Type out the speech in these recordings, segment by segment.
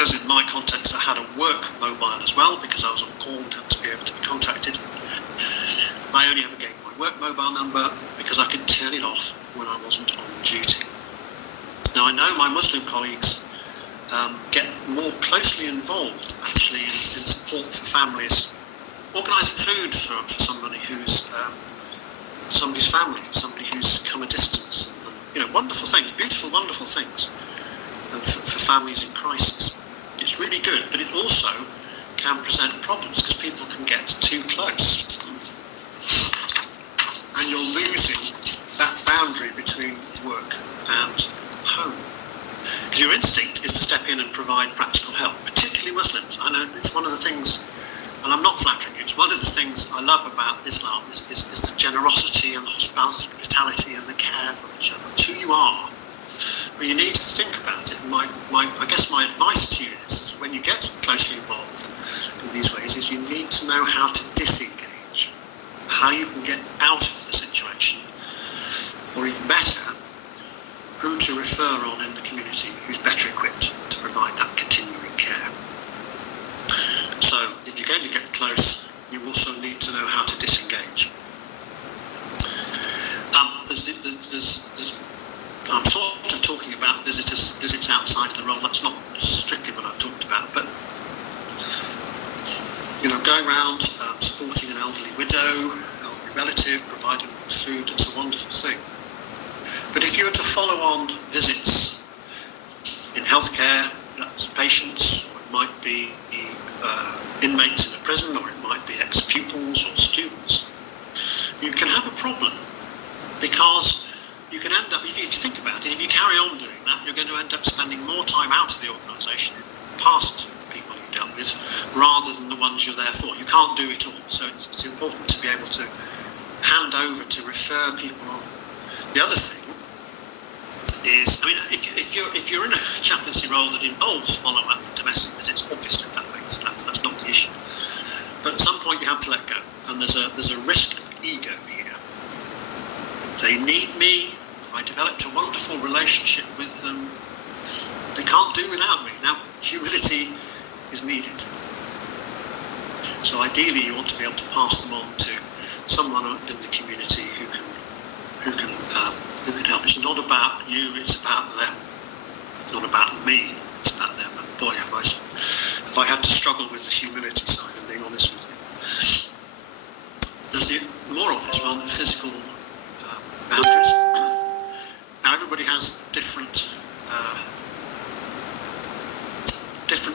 because in my context I had a work mobile as well, because I was on call and had to be able to be contacted. I only ever gave my work mobile number because I could turn it off when I wasn't on duty. Now I know my Muslim colleagues get more closely involved actually in support for families, organising food for somebody who's somebody's family, for somebody who's come a distance, and, wonderful things, beautiful, wonderful things for families in crisis. It's really good, but it also can present problems because people can get too close, and you're losing that boundary between work and home. Because your instinct is to step in and provide practical help, particularly Muslims. I know it's one of the things, and I'm not flattering you, it's one of the things I love about Islam is the generosity and the hospitality and the care for each other. It's who you are. But you need to think about it. I guess my advice to you is when you get closely involved in these ways is you need to know how to disengage, how you can get out of the situation, or even better, who to refer on in the community who's better equipped to provide that continuing care. So if you're going to get close, you also need to know how to disengage. I'm sort of talking about visits outside of the role. That's not strictly what I've talked about, but going around supporting an elderly widow, elderly relative, providing food, it's a wonderful thing. But if you were to follow on visits in healthcare, that's patients, or it might be inmates in a prison, or it might be ex-pupils or students, you can have a problem because you can end up, if you think about it, if you carry on doing that, you're going to end up spending more time out of the organisation past people you dealt with rather than the ones you're there for. You can't do it all, so it's important to be able to hand over, to refer people on. The other thing is, if you're in a chaplaincy role that involves follow-up domestic visits, obviously that's not the issue. But at some point you have to let go, and there's a risk of ego here. They need me. I developed a wonderful relationship with them. They can't do without me. Now, humility is needed. So ideally, you want to be able to pass them on to someone in the community who can help. It's not about you, it's about them. It's not about me, it's about them. And boy, have I had to struggle with the humility side, of being honest with you. There's the more obvious one, the physical boundaries. Now, everybody has different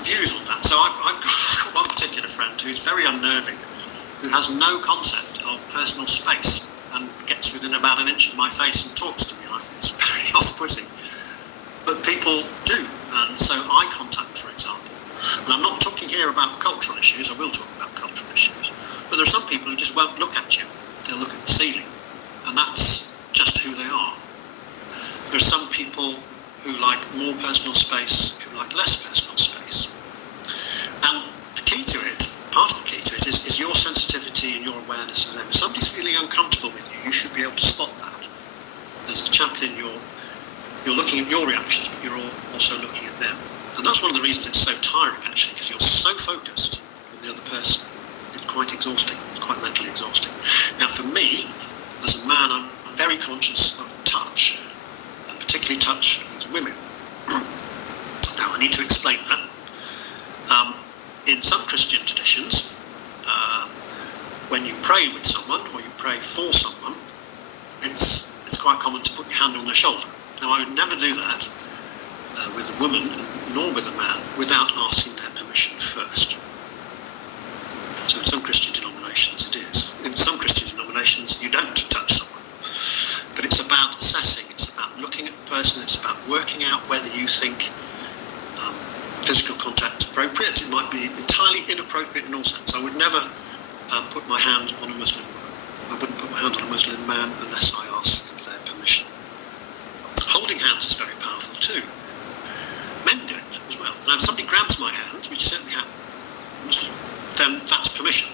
views on that. So I've got one particular friend who's very unnerving, who has no concept of personal space and gets within about an inch of my face and talks to me, and I think it's very off-putting. But people do, and so eye contact, for example. And I'm not talking here about cultural issues, I will talk about cultural issues, but there are some people who just won't look at you, they'll look at the ceiling, and that's just who they are. There are some people who like more personal space, who like less personal space. And the key to it, part of the key to it, is your sensitivity and your awareness of them. If somebody's feeling uncomfortable with you, you should be able to spot that. As a chaplain, you're looking at your reactions, but you're also looking at them. And that's one of the reasons it's so tiring, actually, because you're so focused on the other person. It's quite exhausting. It's quite mentally exhausting. Now, for me, as a man, I'm very conscious of touch, and particularly touch with women. Now, I need to explain that. In some Christian traditions, when you pray with someone or you pray for someone, it's quite common to put your hand on their shoulder. Now, I would never do that with a woman, nor with a man, without asking their permission first. So in some Christian denominations it is. In some Christian denominations you don't touch someone. But it's about assessing, it's about looking at the person, it's about working out whether you think physical contact is appropriate. It might be entirely inappropriate in all sense. I would never put my hand on a Muslim woman. I wouldn't put my hand on a Muslim man unless I asked their permission. Holding hands is very powerful too. Men do it as well. Now if somebody grabs my hand, which certainly happens, then that's permission.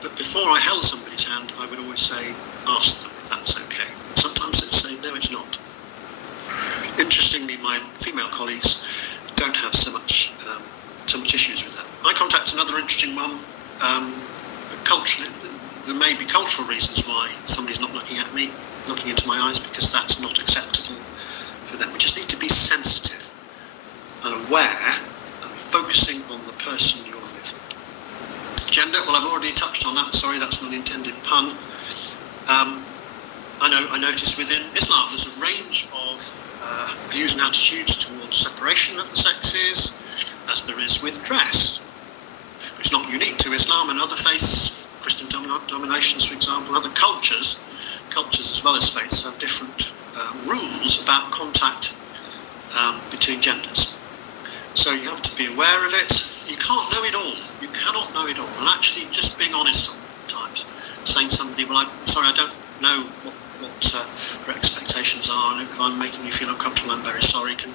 But before I held somebody's hand, I would always say, ask them if that's okay. Sometimes they'd say, no, it's not. Interestingly, my female colleagues don't have so much so much issues with that. Eye contact, another interesting one. Culturally, there may be cultural reasons why somebody's not looking at me, looking into my eyes, because that's not acceptable for them. We just need to be sensitive and aware and focusing on the person you're with. Gender, well, I've already touched on that. Sorry, that's an unintended pun. I noticed within Islam there's a range of views and attitudes towards separation of the sexes, as there is with dress. It's not unique to Islam and other faiths, Christian dominations, for example. Other cultures as well as faiths, have different rules about contact between genders. So you have to be aware of it. You can't know it all. You cannot know it all. And actually, just being honest sometimes, saying to somebody, well, I'm sorry, I don't know what your expectations are, and if I'm making you feel uncomfortable, I'm very sorry. Can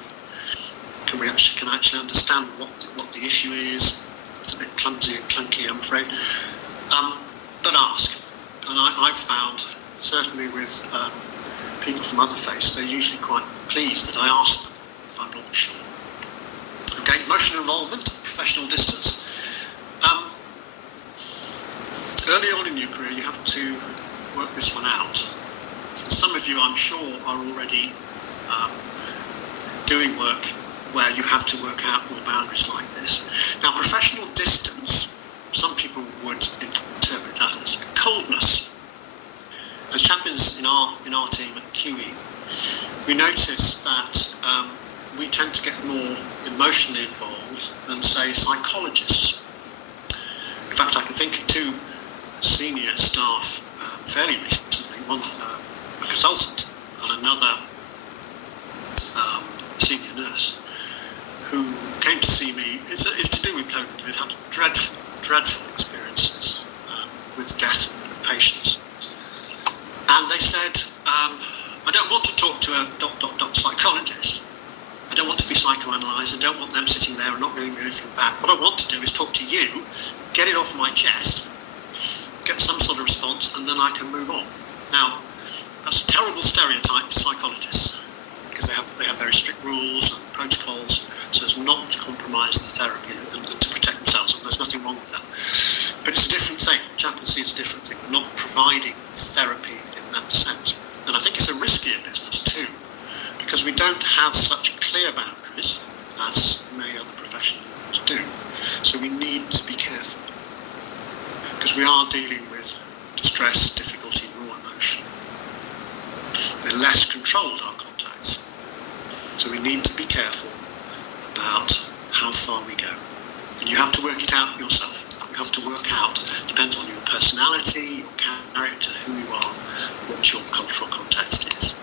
I actually understand what the issue is? It's a bit clumsy and clunky, I'm afraid. But ask. And I've found, certainly with people from other faiths, they're usually quite pleased that I ask them if I'm not sure. Okay, emotional involvement, professional distance. Early on in your career, you have to work this one out. Some of you, I'm sure, are already doing work where you have to work out your boundaries like this. Now, professional distance, some people would interpret that as coldness. As chaplains in our team at QE, we notice that we tend to get more emotionally involved than, say, psychologists. In fact, I can think of two senior staff fairly recently, one a consultant and another senior nurse, who came to see me. It's to do with COVID. They'd had dreadful experiences with death of patients. And they said, I don't want to talk to a psychologist. I don't want to be psychoanalyzed. I don't want them sitting there and not doing anything back. What I want to do is talk to you, get it off my chest, get some sort of response, and then I can move on. Now, that's a terrible stereotype for psychologists, because they have very strict rules and protocols so as not to compromise the therapy and to protect themselves, and there's nothing wrong with that. But it's a different thing. Chaplaincy is a different thing. We're not providing therapy in that sense. And I think it's a riskier business too, because we don't have such clear boundaries as many other professions do. So we need to be careful, because we are dealing with distress, difficulty, raw emotion. They're less controlled, our contacts. So we need to be careful about how far we go. And you have to work it out yourself. You have to work out, depends on your personality, your character, who you are, what your cultural context is.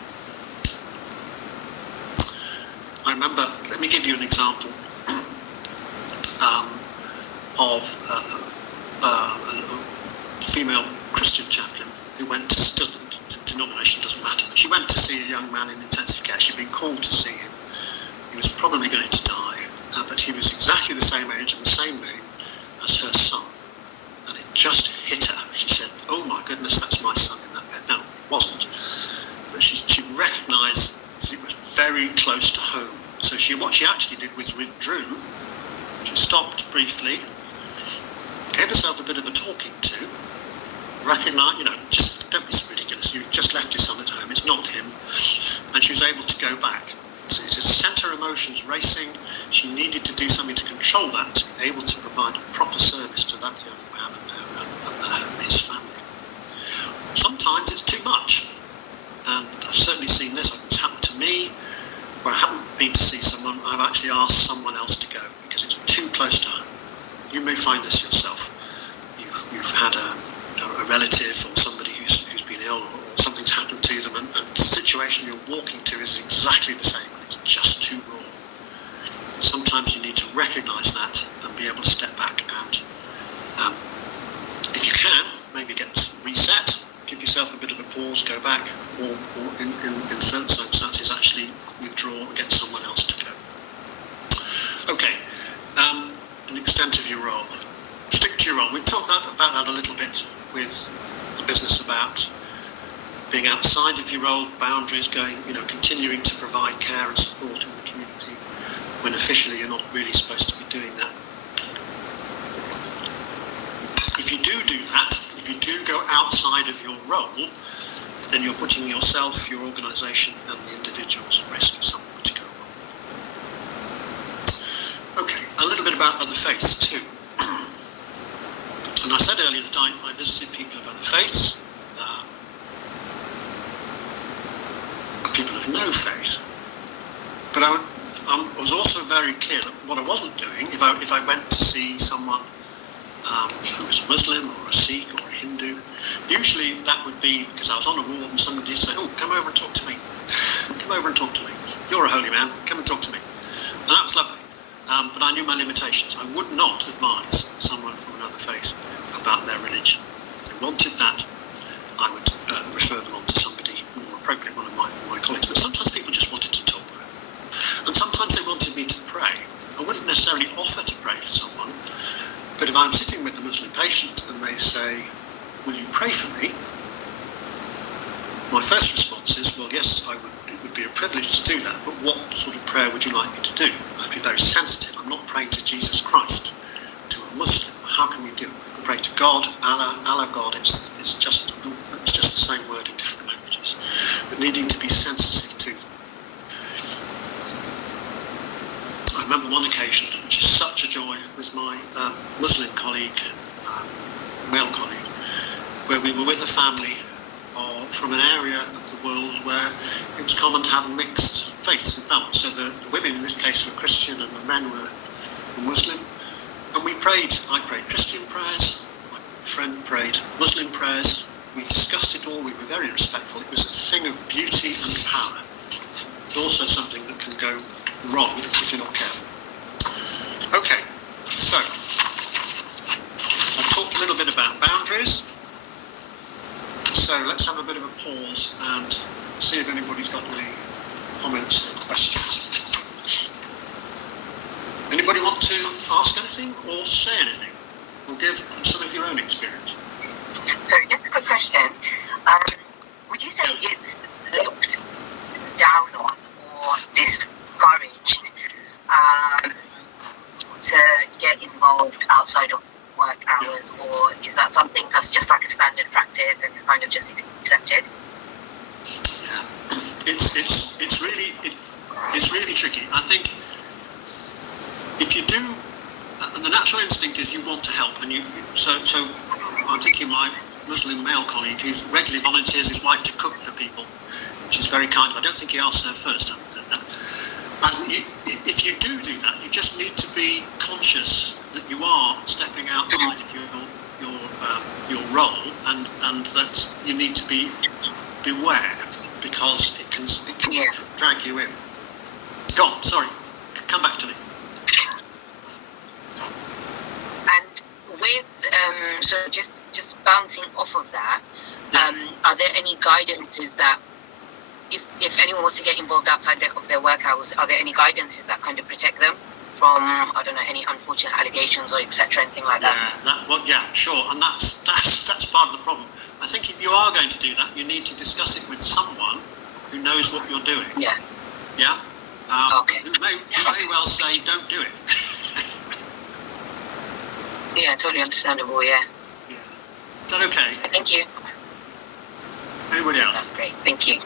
I remember, let me give you an example of a female Christian chaplain who went to, denomination doesn't matter, but she went to see a young man in intensive care. She'd been called to see him. He was probably going to die, but he was exactly the same age and the same name as her son. And it just hit her. She said, oh my goodness, that's my son in that bed. No, it wasn't. But she recognised that it was very close to home. So what she actually did was withdrew. She stopped briefly, gave herself a bit of a talking to, recognised, just don't be so ridiculous. You just left your son at home. It's not him. And she was able to go back. So it sent her emotions racing. She needed to do something to control that, to be able to provide a proper service to that young man and his family. Sometimes it's too much. And I've certainly seen this. It's happened to me, where I haven't been to see someone. I've actually asked someone else to go because it's too close to home. You may find this yourself. You've had a relative or somebody who's been ill, or something's happened to them, and the situation you're walking to is exactly the same, and it's just too raw. And sometimes you need to recognise that and be able to step back and, if you can, maybe get reset, give yourself a bit of a pause, go back, or in certain circumstances actually withdraw and get someone else to go. Okay, an extent of your role. Stick to your role. We've talked about that a little bit with the business about being outside of your role, boundaries, continuing to provide care and support in the community when officially you're not really supposed to be doing that. you do that, if you do go outside of your role, then you're putting yourself, your organisation and the individuals at risk of something to go wrong. Okay, a little bit about other faiths too. And I said earlier that I visited people of other faiths, people of no faith, but I was also very clear that what I wasn't doing, if I went to see someone who was a Muslim or a Sikh or a Hindu, usually that would be because I was on a ward and somebody would say, "Oh, come over and talk to me. Come over and talk to me. You're a holy man, come and talk to me." And that was lovely. But I knew my limitations. I would not advise someone from another faith about their religion. If they wanted that, I would refer them on to somebody more appropriate, one of my colleagues. But sometimes people just wanted to talk. And sometimes they wanted me to pray. I wouldn't necessarily offer to pray for someone, but if I'm sitting with a Muslim patient and they say, "Will you pray for me?" My first response is, well, yes, it would be a privilege to do that, but what sort of prayer would you like me to do? I'd be very sensitive. I'm not praying to Jesus Christ, to a Muslim. How can we do it? We pray to God, Allah, God. It's just the same word in different languages, but needing to be sensitive to them. I remember one occasion, which is such a joy, with my Muslim colleague, male colleague, where we were with a family from an area of the world where it was common to have mixed faiths and families. So the women in this case were Christian and the men were Muslim. And I prayed Christian prayers, my friend prayed Muslim prayers. We discussed it all, we were very respectful. It was a thing of beauty and power. It's also something that can go wrong if you're not careful. Okay, so I've talked a little bit about boundaries. So let's have a bit of a pause and see if anybody's got any comments or questions. Anybody want to ask anything or say anything? Or give some of your own experience? Sorry, just a quick question. Would you say it's looked down on or discouraged to get involved outside of work hours, or is that something that's just like a standard practice and it's kind of just accepted? Yeah, it's really tricky. I think if you do, and the natural instinct is you want to help, and so I'm thinking my Muslim male colleague who regularly volunteers his wife to cook for people, which is very kind. I don't think he asked her first, having said that. If you do that, you just need to be conscious that you are stepping outside of your role, and that you need to be beware, because it can drag you in. Go on, sorry, come back to me. And with so just bouncing off of that, are there any guidances that if anyone wants to get involved outside of their work hours, are there any guidances that kind of protect them from, I don't know, any unfortunate allegations or etc., anything like that? Yeah, sure, and that's part of the problem. I think if you are going to do that, you need to discuss it with someone who knows what you're doing. Yeah. Yeah. Okay. Who may well say, "Don't do it." Yeah, totally understandable. Yeah. Yeah. Is that okay? Thank you. Anybody else? That's great. Thank you.